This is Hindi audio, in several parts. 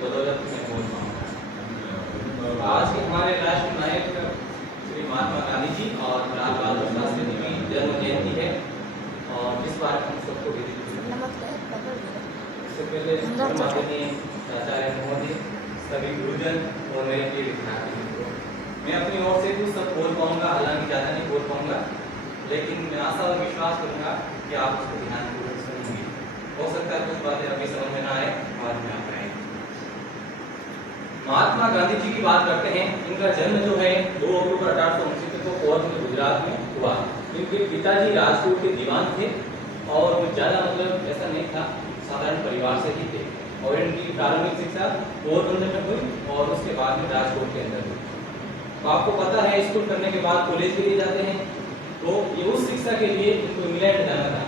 बदौलत मैं बोल पाऊंगा। आज के हमारे राष्ट्र नायक श्री महात्मा गांधी जी और लाल बहादुर शास्त्री जी की जन्म जयंती है और इस बार हम सबको इससे पहले माननीय आचार्य महोदय, सभी गुरुजन और मेरे प्रिय विद्यार्थी मित्रों, मैं अपनी ओर से कुछ सब बोल पाऊंगा, हालांकि ज़्यादा नहीं बोल पाऊंगा, लेकिन मैं आशा और विश्वास करूंगा कि आप उसको ध्यानपूर्वक सुनेंगे। हो सकता है कुछ बातें अभी समझ में ना आए, बाद में आप आएंगे। महात्मा गांधी जी की बात करते हैं। इनका जन्म जो है 2 अक्टूबर 1869 को कौर में गुजरात में हुआ। इनके पिताजी राजकोट के दीवान थे और वो ज़्यादा मतलब ऐसा नहीं था, साधारण परिवार से ही थे और इनकी प्रारंभिक शिक्षा पोरबंदर में हुई और उसके बाद में राजकोट के अंदर हुई। तो आपको पता है स्कूल करने के बाद कॉलेज के लिए जाते हैं, तो ये उस शिक्षा के लिए इनको इंग्लैंड जाना था।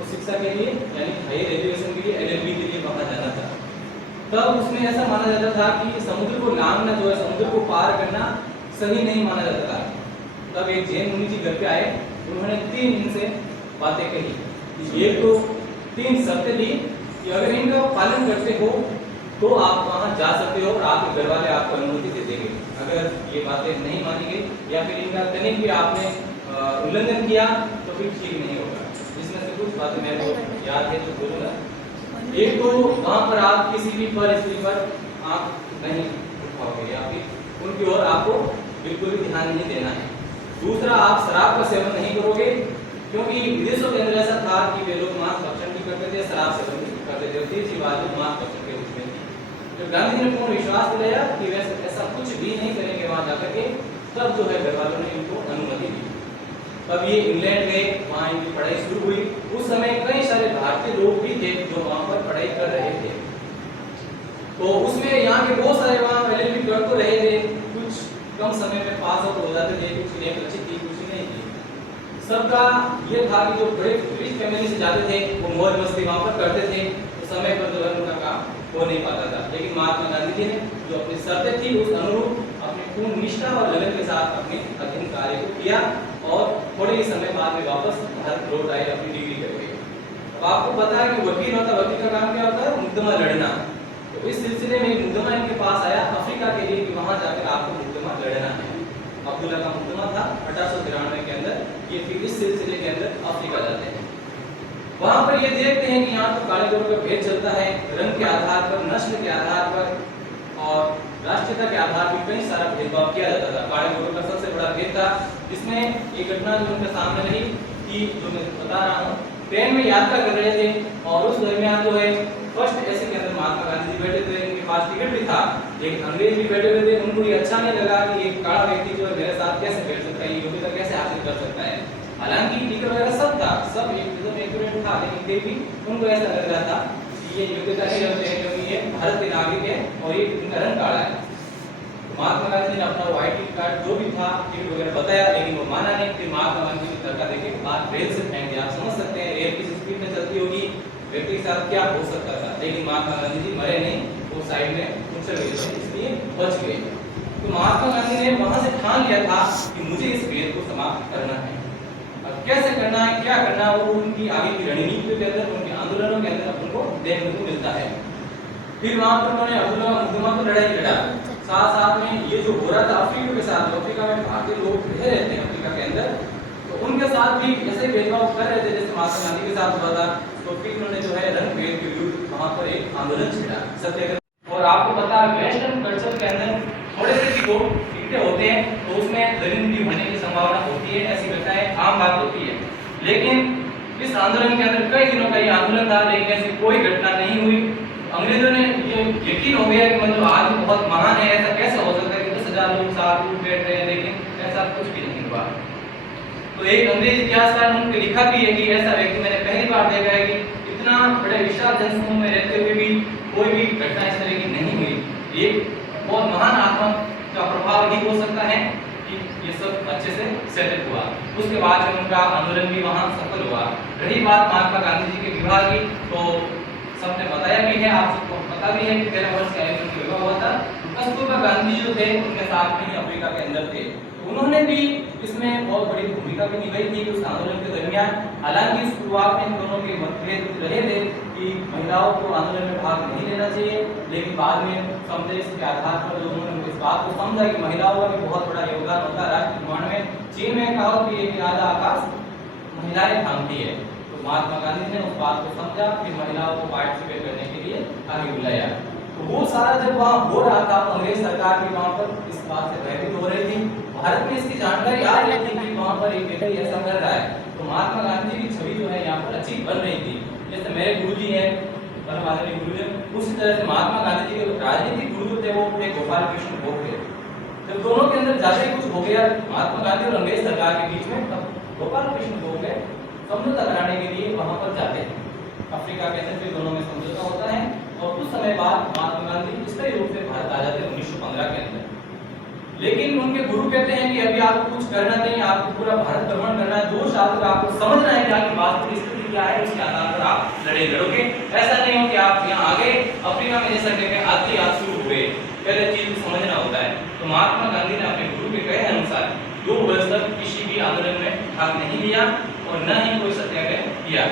उस शिक्षा के लिए यानी हायर एजुकेशन के लिए LLB के लिए वहां जाना था। तब उसमें ऐसा माना जाता था कि समुद्र को लांघना जो है, समुद्र को पार करना सही नहीं माना जाता था। तब एक जैन मुनि जी घर पे आए, उन्होंने 3 इनसे बातें कही। एक तो 3 शर्तें दी कि अगर इनका पालन करते हो तो आप वहां जा सकते हो और आपके घर वाले आपको अनुमति दे देंगे। अगर ये बातें नहीं मानी गई या फिर इनका कनिक भी आपने उल्लंघन किया तो फिर ठीक नहीं होगा। इसमें से कुछ बातें मेरे को याद है तो बोलूंगा। एक तो वहां पर आप किसी भी पर स्त्री पर आप नहीं उठाओगे या फिर उनकी ओर आपको बिल्कुल भी ध्यान नहीं देना है। दूसरा, आप शराब का सेवन नहीं करोगे, क्योंकि विदेशों के अंदर ऐसा था कि वे लोग मांस भक्षण भी करते थे, शराब सेवन भी करते थे। तीसरी बात मांस भक्षण के रूप में थी। तो गांधी जी ने पूर्ण विश्वास दिलाया कि वे ऐसा कुछ भी नहीं करेंगे वहां जाकर के। तब जो है घर वालों ने इनको अनुमति दी। तब ये इंग्लैंड गए, वहां इनकी पढ़ाई शुरू हुई। उस समय कई सारे भारतीय लोग भी थे जो वहां पर पढ़ाई कर रहे थे। तो उसमें यहाँ के बहुत सारे वहां LLB कर तो रहे थे, कुछ कम समय में पास आउट हो जाते थे, कुछ ने अच्छी थी, कुछ नहीं थी। सबका ये था कि जो बड़े रिच फैमिली से जाते थे वो मौज मस्ती वहां पर करते थे, तो समय पर जो है उनका काम हो नहीं पाता था। लेकिन महात्मा गांधी जी ने जो अपनी शर्तें थी उस अनुरूप अपनी पूर्ण निष्ठा और लगन के साथ अपने अध्ययन कार्य को किया और थोड़े ही समय बाद में वापस भारत लौट आए अपनी डिग्री करके। अब आपको पता है कि वकील होता है, वकील का काम क्या होता है? मुकदमा लड़ना। तो इस सिलसिले में मुकदमा इनके पास आया अफ्रीका के लिए कि वहां जाकर आपको मुकदमा लड़ना है। अब्दुल्ला का मुकदमा था 1893 के अंदर। ये फिर इस सिलसिले के अंदर अफ्रीका जाते हैं। वहां पर ये देखते हैं कि यहाँ तो काले गोरों का भेद चलता है, रंग के आधार पर, नस्ल के आधार पर और राष्ट्रीयता के आधार पर कई सारा भेदभाव किया जाता था। काले गोरों का सबसे बड़ा भेद था। इसमें एक घटना जो उनके सामने रही कि जो मैं बता रहा हूँ, ट्रेन में यात्रा कर रहे थे और उस दरमियान जो है फर्स्ट एसी के अंदर महात्मा गांधी जी बैठे थे। इनके पास टिकट भी था, लेकिन अंग्रेज भी बैठे हुए थे। उनको ये अच्छा नहीं लगा कि एक काला व्यक्ति जो है मेरे साथ कैसे बैठ सकता है, ये योग्यता कैसे हासिल कर सकता है। हालांकि टिकट वगैरह सब था, सब एकदम एक्यूरेट था, लेकिन फिर भी उनको ऐसा लग रहा था कि ये योग्यता नहीं रखते हैं क्योंकि ये भारत के नागरिक है और ये इनका रंग काला है। महात्मा गांधी ने अपना वो ID कार्ड जो भी था टिकट वगैरह बताया, लेकिन वो माना नहीं। फिर महात्मा गांधी ने धक्का देके बात रेल से फेंक दिया। आप समझ सकते हैं रेल किस स्पीड में चलती होगी, व्यक्ति के साथ क्या हो सकता था। लेकिन महात्मा गांधी जी मरे नहीं, वो साइड में उछल गए थे, इसलिए बच गए। तो महात्मा गांधी ने वहां से ठान लिया था कि मुझे इस भेद को समाप्त करना है। अब कैसे करना है, क्या करना है, वो उनकी आगे की रणनीति के अंदर, उनके आंदोलनों के अंदर उनको देखने को मिलता है। फिर वहां पर उन्होंने अब्दुल्ला मुकदमा को लड़ाई लड़ा। साथ साथ में ये जो हो रहा था अफ्रीका के साथ, अफ्रीका में भारतीय लोग रह रहे थे अफ्रीका के अंदर, तो उनके साथ भी ऐसे भेदभाव कर रहे थे जैसे महात्मा गांधी के साथ हुआ था। तो फिर उन्होंने जो है रंग भेद के विरुद्ध वहां पर एक आंदोलन छेड़ा, सत्याग्रह। और आपको पता है वेस्टर्न कल्चर के अंदर थोड़े से भी लोग इकट्ठे होते हैं तो उसमें दरिंदगी होने की संभावना होती है, ऐसी घटनाएं आम बात होती है। लेकिन इस आंदोलन के अंदर कई दिनों का ये आंदोलन था, लेकिन ऐसी कोई घटना नहीं हुई। अंग्रेजों ने ये यकीन हो गया कि मतलब आज बहुत महान है, ऐसा कैसे हो सकता है कि 10,000 लोग साथ में बैठ रहे हैं, लेकिन ऐसा कुछ भी नहीं हुआ। तो एक अंग्रेज इतिहासकार ने उनके लिखा भी है कि ऐसा व्यक्ति मैंने पहली बार देखा है कि इतना बड़े विशाल जनसमूह में रहते हुए भी कोई भी घटना इस तरह की नहीं हुई। एक बहुत महान आत्मा का प्रभाव ही हो सकता है कि ये सब अच्छे से सेटल हुआ। उसके बाद जब उनका आंदोलन भी वहां सफल हुआ। रही बात महात्मा गांधी जी के विवाह की, तो सबने बताया भी है, आप सबको पता भी है कि 13 वर्ष के आयु में उनका विवाह हुआ था। कस्तूरबा गांधी जो थे उनके साथ में अफ्रीका के अंदर थे, तो उन्होंने भी इसमें बहुत बड़ी भूमिका भी निभाई थी उस आंदोलन के दरमियान। हालांकि शुरुआत में इन दोनों के मतभेद रहे थे कि महिलाओं को आंदोलन में भाग नहीं लेना चाहिए लेकिन बाद में समझे इसके आधार पर जो उन्होंने इस बात को समझा कि महिलाओं का भी बहुत बड़ा योगदान होता है राष्ट्र निर्माण में। चीन में कहा कि एक आधा आकाश महिलाएं थामती है, तो महात्मा गांधी ने उस बात को समझा, फिर महिलाओं को पार्टिसिपेट करने के लिए आगे बुलाया। तो वो सारा जब वहाँ हो रहा था, अंग्रेज सरकार भी वहाँ पर इस बात से भयभीत हो रही थी। भारत में इसकी जानकारी आ रही थी कि वहाँ पर एक व्यक्ति ऐसा कर रहा है, तो महात्मा गांधी की छवि जो है यहाँ पर अच्छी बन रही थी। जैसे मेरे गुरुजी हैं, परमादरणीय गुरुजी, उसी तरह से महात्मा गांधी जी के राजनीतिक गुरु थे वो थे गोपाल कृष्ण गोखले। जब दोनों के अंदर ज्यादा ही कुछ हो गया महात्मा गांधी और अंग्रेज सरकार के बीच में, तब गोपाल कृष्ण गोखले समझौता कराने के लिए वहां पर जाते हैं। अफ्रीका के अंदर फिर दोनों में समझौता होता है और कुछ समय बाद महात्मा गांधी स्थायी रूप से भारत आ जाते हैं 1915 के अंदर। लेकिन उनके गुरु कहते हैं कि अभी आपको कुछ करना नहीं, आपको पूरा भारत भ्रमण करना है, 2 साल तक आपको समझना है कि आगे वास्तविक स्थिति क्या है, उसके आधार पर आप लड़ोगे। ऐसा नहीं हो कि आप यहाँ आ गए अफ्रीका में जैसा कहते हैं आते ही आप शुरू हुए, पहले चीज को समझना होता है। तो महात्मा गांधी ने अपने गुरु के कहे अनुसार 2 वर्ष तक किसी भी आंदोलन में भाग नहीं लिया और न ही कोई सत्याग्रह किया।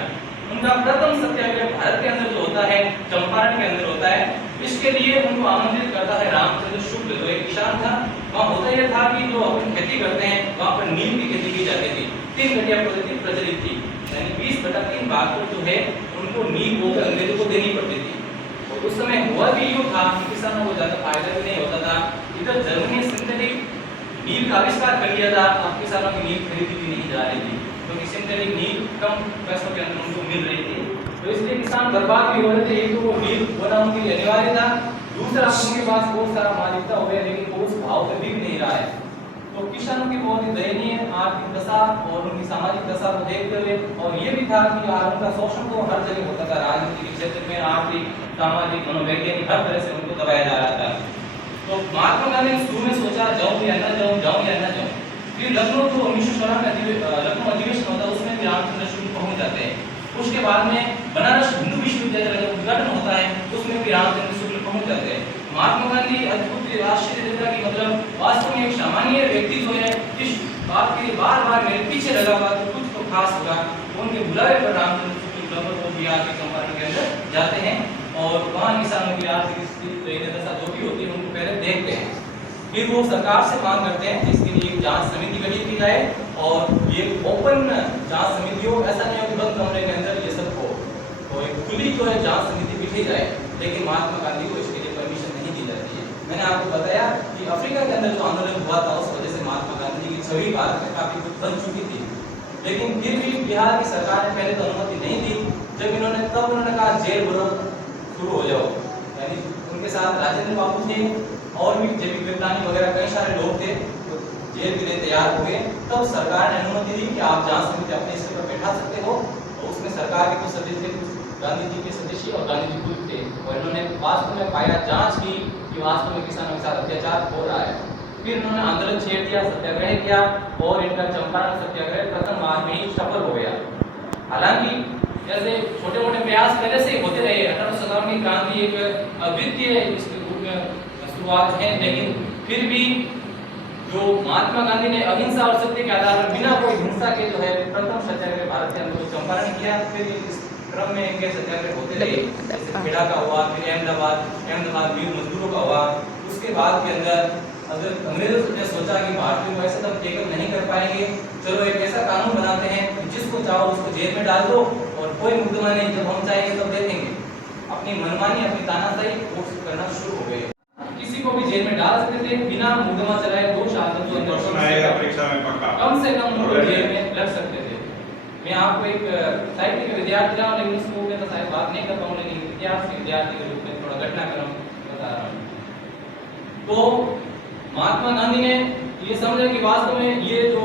उनका प्रथम सत्याग्रह भारत के अंदर जो होता है, चंपारण के अंदर होता है। इसके लिए उनको आमंत्रित करता है रामचंद्र शुक्ल, जो एक किसान था। वहाँ होता यह था कि जो अपन खेती करते हैं वहाँ पर नील की खेती की जाती थी। 3 घटिया पद्धति प्रचलित थी, यानी 20/3 भाग पर जो है उनको नील बोकर अंग्रेजों को देनी पड़ती थी। और उस समय हुआ भी यूँ था कि किसानों को ज्यादा फायदा भी नहीं होता था। इधर जर्मनी सिंथेटिक नील का आविष्कार कर लिया था, अब किसानों की नील खरीदी भी नहीं जा रही थी, क्योंकि सिंथेटिक नील कम पैसों के अंदर उनको मिल रही थी। तो इसलिए किसान बर्बाद भी हो रहे थे। एक तो वो नील होना उनके लिए अनिवार्य था, दूसरा उनके पास बहुत सारा माल इकट्ठा हो गया लेकिन वो उस भाव पे बिक नहीं रहा है। तो किसानों की बहुत ही दयनीय आर्थिक दशा और उनकी सामाजिक दशा को देखते हुए, और ये भी था कि उनका शोषण तो हर जगह होता था, राजनीतिक क्षेत्र में, आर्थिक, सामाजिक, मनोवैज्ञानिक, हर तरह से उनको दबाया जा रहा था। तो महात्मा गांधी ने शुरू में सोचा जाऊं या ना जाऊं, जाऊं या ना जाऊं। फिर लखनऊ जो 1916 में लखनऊ अधिवेशन होता है उसमें भी रामचंद्र शुक्ल पहुंच जाते हैं। उसके बाद में बनारस हिंदू विश्वविद्यालय का जब उद्घाटन होता है उसमें भी रामचंद्र शुक्ल पहुंच जाते हैं। महात्मा गांधी अद्भुत आश्चर्य देता कि मतलब वास्तव में एक सामान्य व्यक्ति जो है इस बात के लिए बार-बार मेरे पीछे लगा हुआ तो कुछ तो खास होगा। उनके बुलावे पर रामचंद्र शुक्ल लगभग वो बिहार के चंपारण के अंदर जाते हैं और वहाँ किसानों की आर्थिक स्थिति दशा जो भी होती है उनको पहले देखते हैं। फिर वो सरकार से मांग करते हैं इसके लिए एक जांच समिति गठित की जाए और ये ओपन जांच समिति हो, ऐसा नहीं हो कि बंद कमरे के अंदर ये सब हो, तो एक खुली जो है जांच समिति बिठी जाए। लेकिन महात्मा गांधी को इसके लिए परमिशन नहीं दी जाती है। मैंने आपको बताया कि अफ्रीका के अंदर जो आंदोलन हुआ था उस वजह से महात्मा गांधी की छवि भारत में काफी कुछ बन चुकी थी, लेकिन फिर भी बिहार की सरकार ने पहले तो अनुमति नहीं दी। जब उन्होंने कहा जेल भरो शुरू हो जाओ, यानी उनके साथ राजेंद्र बाबू थे और भी जेबी कृपलानी वगैरह कई सारे लोग थे तो जेल के लिए तैयार हो गए। तब सरकार ने अनुमति दी कि आप जांच समिति अपने स्तर पर बैठा सकते हो। तो उसमें सरकार के कुछ सदस्य थे, गांधी जी के सदस्य और गांधी जी खुद थे, और इन्होंने वास्तव में पाया, जांच की कि वास्तव में किसानों के साथ अत्याचार हो रहा है। फिर उन्होंने आंदोलन छेड़ दिया, सत्याग्रह किया और इनका चंपारण सत्याग्रह प्रथम बार में ही सफल हो गया। हालांकि जैसे छोटे मोटे प्रयास पहले से होते रहे, 1857 की क्रांति एक अद्वितीय इसके रूप में शुरुआत है, लेकिन फिर भी जो महात्मा गांधी ने अहिंसा और सत्य के आधार पर बिना कोई हिंसा के जो है प्रथम सत्याग्रह भारत के अंदर चंपारण किया। फिर इस क्रम में इनके सत्याग्रह होते रहे, जैसे खेड़ा का हुआ, फिर अहमदाबाद वीर मजदूरों का हुआ। उसके बाद के अंदर अगर अंग्रेजों ने सोचा कि भारतीयों को ऐसे तब टेकअप नहीं कर पाएंगे, चलो एक ऐसा कानून बनाते हैं जिसको चाहो उसको जेल में डाल दो और कोई मुकदमा नहीं, जब हम चाहेंगे तब दे देंगे। अपनी मनमानी, अपनी तानाशाही वो करना शुरू हो गए। किसी को भी जेल में डाल सकते थे बिना मुकदमा चलाए, 2 साल तक जो परीक्षा में पक्का कम से कम उनको जेल में लग सकते थे। मैं आपको एक साहित्य के विद्यार्थी रहा हूँ, लेकिन उसको मैं तो शायद बात नहीं कर पाऊँ, लेकिन इतिहास के विद्यार्थी के रूप में थोड़ा घटनाक्रम बता रहा हूँ। तो महात्मा गांधी ने ये समझा कि वास्तव में ये जो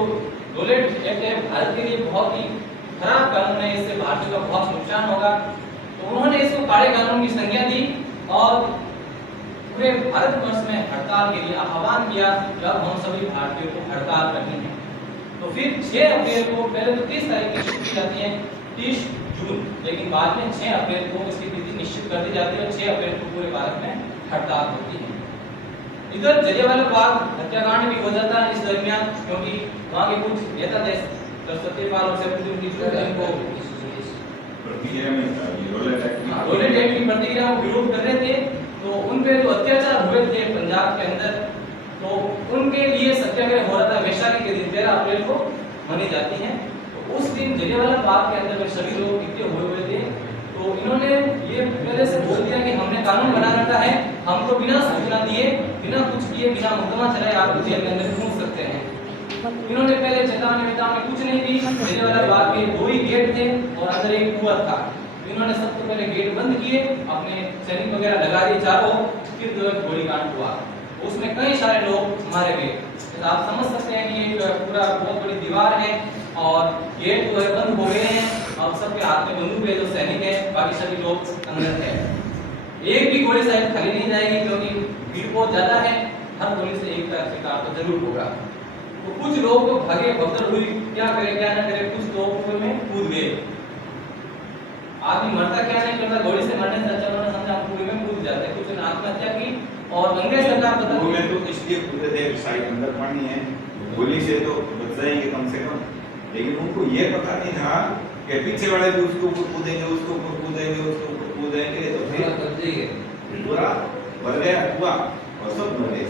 रोलेट एक्ट है भारत के लिए बहुत ही खराब कानून है, इससे भारतीयों का बहुत नुकसान होगा। तो उन्होंने इसको काले कानून की संज्ञा दी और पूरे भारतवर्ष में हड़ताल के लिए आह्वान किया कि अब हम सभी भारतीयों को हड़ताल करनी है। तो फिर 6 अप्रैल को, पहले तो 30 तारीख की छुट्टी जाती है, 30 जून, लेकिन बाद में 6 अप्रैल को इसकी तिथि निश्चित कर दी जाती है और 6 अप्रैल को पूरे भारत में हड़ताल होती है। इधर जलियांवाला बाग हत्याकांड भी हो जाता है इस दरमियान, क्योंकि वहाँ के कुछ नेता थे सत्यपाल और सैफुद्दीन को रोलेट एक्ट की प्रतिक्रिया विरोध कर रहे थे। तो तो उन पे जो अत्याचार हुए थे पंजाब के अंदर, तो उनके लिए सत्याग्रह हो रहा था। वैशाखी के दिन 13 अप्रैल को मनी जाती है। तो उस दिन जलियांवाला बाग के अंदर में सभी लोग इकट्ठे हुए थे। तो इन्होंने ये पहले से बोल दिया कि हमने कानून बना रखा है, हमको बिना सूचना दिए, बिना कुछ किए, बिना मुकदमा चलाए आपको जेल के अंदर घूम सकते हैं। इन्होंने पहले चेतावनी कुछ नहीं दी। जलियांवाला बाग के 2 ही गेट थे और अंदर एक कुआं था। इन्होंने सबसे पहले गेट बंद किए, अपने सैनिक वगैरह लगा दिए चारों, फिर जो है गोलीकांड हुआ। उसमें कई सारे लोग मारे गए। तो आप समझ सकते हैं कि ये पूरा बहुत बड़ी दीवार है और गेट जो है बंद हो गए हैं। अब सबके हाथ में बंदूक है, जो सैनिक है, बाकी सभी लोग अंदर है। एक भी गोली शायद खाली नहीं जाएगी क्योंकि भीड़ बहुत ज्यादा है। हर गोली से एक तरह से कार तो जरूर होगा। तो कुछ लोग तो भागे भगदड़ हुई, क्या करे क्या ना करे। कुछ लोग कुएं में कूद गए। आदमी मरता क्या नहीं करता, गोली से मरने से अच्छा उन्होंने समझा हम कुएं में कूद जाते। कुछ ने आत्महत्या की और अंग्रेज सरकार पता कुएं तो इसलिए कूदे थे साइड अंदर पानी है, गोली से तो बच जाएंगे कम से कम। लेकिन उनको ये पता नहीं था कि पीछे वाले भी उसके ऊपर कूदेंगे, उसके ऊपर कूदेंगे, उसके ऊपर कूदेंगे, तो फिर पूरा भर गया कुआं और सब मर गए।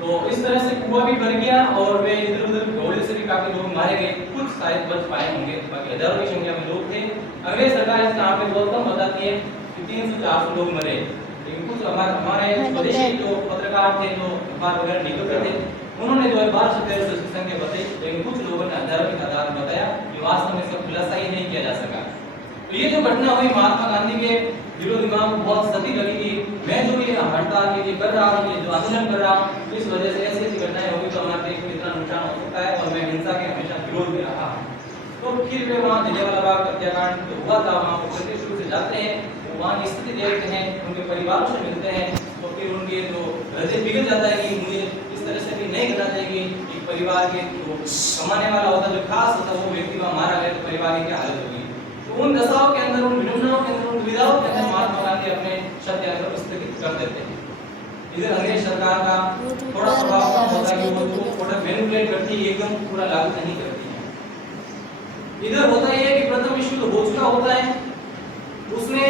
तो इस तरह से कुआं भी भर गया और वे इधर उधर घोड़े से भी काफी लोग मारे गए। कुछ शायद बच पाए होंगे, बाकी हजारों की संख्या में लोग थे। अंग्रेज सरकार इसका आंकड़े बहुत कम बताती है कि 300-400 लोग मरे। लेकिन कुछ हमारे स्वदेशी जो पत्रकार थे, जो अखबार वगैरह निकलते थे, उन्होंने जो है 1200-1300 की संख्या बताई। लेकिन कुछ लोगों ने हजारों की तादाद बताया कि वास्तव में इसका खुलासा ही नहीं किया जा सका। तो ये जो घटना हुई, महात्मा गांधी के दिलो दिमाग में बहुत सती लगी कि मैं जो ये हड़ताल के लिए कर रहा हूँ, ये जो आंदोलन कर रहा हूँ, इस वजह से ऐसी ऐसी घटनाएं होगी तो हमारे देश में इतना नुकसान हो सकता है। और मैं हिंसा के हमेशा विरोध में रहा। तो फिर वे वहाँ जलियांवाला बाग हत्याकांड जो हुआ था वहाँ वो प्रत्यक्ष रूप से जाते हैं, वहाँ की स्थिति देखते हैं, उनके परिवारों से मिलते हैं। तो फिर उनके जो हृदय पिघल जाता है कि मुझे इस तरह से भी नहीं करना चाहिए कि परिवार के जो कमाने वाला होता, जो खास होता, वो व्यक्ति वहाँ मारा गया तो परिवार की क्या हालत होगी। तो उन दशाओं के अंदर, उन विडंबनाओं के अंदर, उन दुविधाओं के अंदर महात्मा गांधी अपने सत्याग्रह को स्थगित कर देते हैं। इधर अंग्रेज सरकार का थोड़ा प्रभाव कम होता है कि वो थोड़ा मैनिपुलेट करती है, एकदम पूरा लागू नहीं करती है। इधर होता यह है कि प्रथम विश्व युद्ध हो चुका होता है, उसमें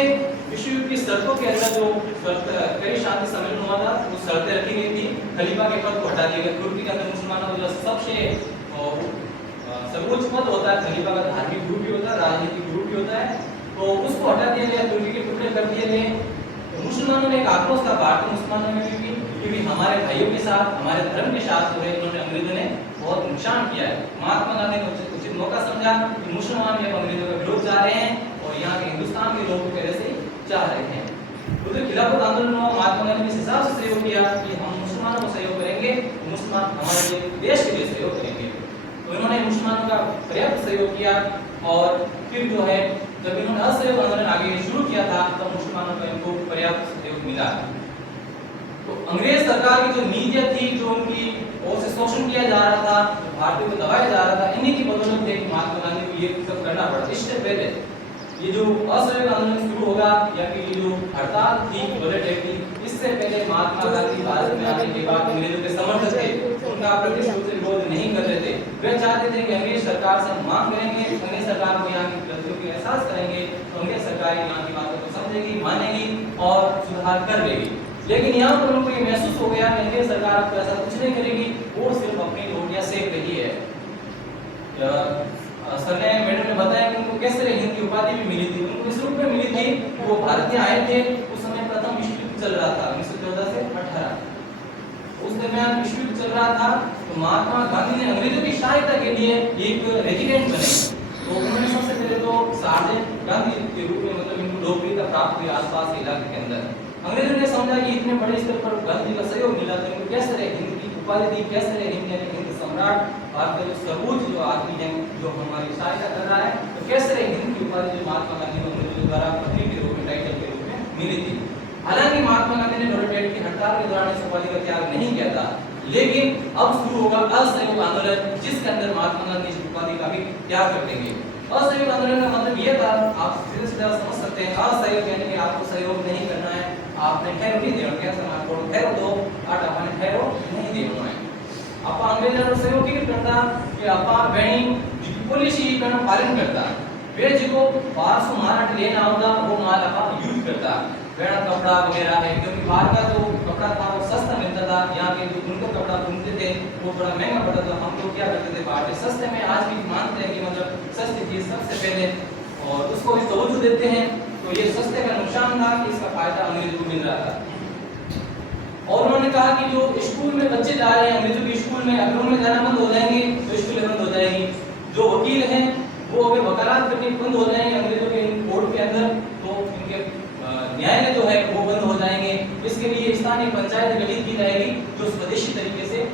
विश्व युद्ध की शर्तों के अंदर जो पेरिस शांति सम्मेलन हुआ था, वो शर्तें रखी गई थी। खलीफा के पद को हटा दिया गया। तुर्की के अंदर मुसलमानों का सबसे सर्वोच्च पद होता है, खलीफा का धार्मिक गुरु भी होता है, राजनीतिक गुरु भी होता है, तो उसको हटा दिया गया, तुर्की के टुकड़े कर दिए गए। तो मुसलमानों ने एक आक्रोश था, भारतीय मुसलमानों में भी, क्योंकि हमारे भाइयों के साथ, हमारे धर्म के साथ जो है इन्होंने अंग्रेजों ने बहुत नुकसान किया है। महात्मा गांधी ने उचित मौका समझा कि मुसलमान भी अंग्रेजों का विरोध चाह रहे हैं और यहाँ के हिंदुस्तान के लोग पहले से चाह रहे हैं। तो खिलाफत आंदोलन में महात्मा गांधी ने इस हिसाब से सहयोग किया कि हम मुसलमानों को सहयोग करेंगे, मुसलमान हमारे देश के लिए सहयोग करेंगे। तो इन्होंने मुसलमानों का पर्याप्त सहयोग किया और फिर जो है जब इन्होंने असहयोग आंदोलन आगे शुरू किया था तब तो मुसलमानों का इनको पर्याप्त सहयोग मिला। तो अंग्रेज सरकार की जो नीतियां थी, जो उनकी ओर से शोषण किया जा रहा था, जो भारतीयों को दबाया जा रहा था, इन्हीं की बदौलत थे कि महात्मा गांधी को ये सब करना पड़ा। इससे पहले ये जो असहयोग आंदोलन शुरू होगा या कि ये जो हड़ताल थी, बुलेट एक्ट थी, इससे पहले महात्मा गांधी भारत में आने के बाद अंग्रेजों के समर्थक थे, उनका प्रत्यक्ष रूप से विरोध नहीं कर रहे थे। वे चाहते थे कि अंग्रेज सरकार से मांग करेंगे, अंग्रेज सरकार को यहाँ की गलतियों की एहसास करेंगे तो अंग्रेज सरकार यहाँ की बातों को समझेगी, मानेगी और सुधार कर लेगी। लेकिन यहाँ पर उनको ये महसूस हो गया कि अंग्रेज सरकार आपको ऐसा कुछ नहीं करेगी, वो सिर्फ अपनी रोटियां सेक रही है। सरने मैडम ने बताया कि उनको केसर हिंद की उपाधि भी मिली थी। उनको इस रूप में मिली थी, वो भारत में आए थे, उस समय प्रथम विश्व युद्ध चल रहा था 1914 से 18। उस दरमियान विश्व युद्ध चल रहा था, तो महात्मा गांधी ने अंग्रेजों की सहायता के लिए एक रेजिडेंट बने। तो उन्होंने सबसे पहले तो सार्जेंट गांधी के रूप में मतलब इनको लोकप्रियता प्राप्त हुई आसपास के इलाके के अंदर। अंग्रेजों ने समझा कि इतने बड़े स्तर पर गांधी का सहयोग मिला तो इनको कैसे हिंद की उपाधि दी, कैसे हिंद यानी हिंद सम्राट, भारत का जो सर्वोच्च जो आदमी है जो हमारी सहायता कर रहा है, तो कैसे हिंद की उपाधि जो महात्मा गांधी को अंग्रेजों द्वारा पत्नी के रूप में, टाइटल के रूप में मिली थी। हालांकि महात्मा गांधी ने बुलेट की हड़ताल के दौरान इस उपाधि का त्याग नहीं किया था, लेकिन अब शुरू होगा असहयोग आंदोलन, जिसके अंदर महात्मा गांधी इस उपाधि का भी त्याग कर देंगे। असहयोग आंदोलन का मतलब यह था, आप सीधे सीधे समझ सकते हैं, असहयोग यानी कि आपको सहयोग नहीं करना है, आपने ठहरो नहीं देना, क्या समाज को ठहरो दो, आठ आपने ठहरो नहीं देना है। आप अंग्रेजों सहयोग की करता कि आप बेणी पॉलिसी पालन करता, वे जो 500 माराठ लेना होता वो माल आप यूज करता। गहना कपड़ा वगैरह है, क्योंकि बाहर का जो कपड़ा था वो सस्ता मिलता था, यहाँ के जो उनको कपड़ा बुनते थे वो थोड़ा महंगा पड़ता था। हम लोग क्या करते थे, बाहर से सस्ते में, आज भी मानते हैं कि मतलब सस्ती चीज सबसे पहले और उसको भी तवज्जो देते हैं। तो ये सस्ते का नुकसान था कि इसका फायदा अंग्रेजों को मिल रहा था। और उन्होंने कहा कि जो स्कूल में बच्चे जा रहे हैं अंग्रेजों के स्कूल में, अगर उनमें जाना बंद हो जाएंगे तो स्कूलें बंद हो जाएगी। जो वकील हैं वो अगर वकालत करनी बंद हो जाएंगे अंग्रेजों के कोर्ट के अंदर, तो इनके न्यायालय जो है वो बंद हो जाएंगे। इसके लिए स्थानीय पंचायत गठित की जाएगी जो स्वदेशी तरीके से